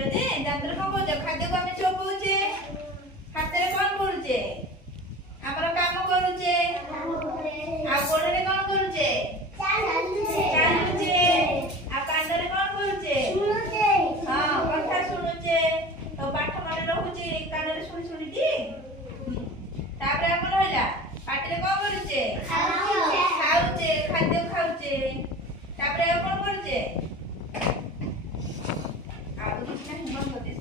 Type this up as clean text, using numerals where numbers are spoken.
ଯଦି ଦାନ୍ତରେ କଣ କରୁଛେ ଖାଦ୍ୟକୁ ଆମେ ଚୋବଉଛେ ହାତରେ କଣ କରୁଛେ ଆମର କାମ କରୁଛେ ଆଉ ଗୋଡରେ କଣ କରୁଛେ ଚାଲୁଛେ ଆଉ କାନରେ କଣ କରୁଛେ ହଁ କଥା ଶୁଣୁଛେ ତ ପାଠ ମନେ ରହୁଛି କାନରେ ଶୁଣି ଶୁଣିକି ତାପରେ ଆଉ କଣ ରହିଲା ପାଟିରେ କଣ କରୁଛେ ଖାଉଛେ ଖାଦ୍ୟ ଖାଉଛେ ତାପରେ ଆଉ କଣ କରୁଛେ ଆଉ କିଛି ନାହିଁ ବନ୍ଦ କରିଦେ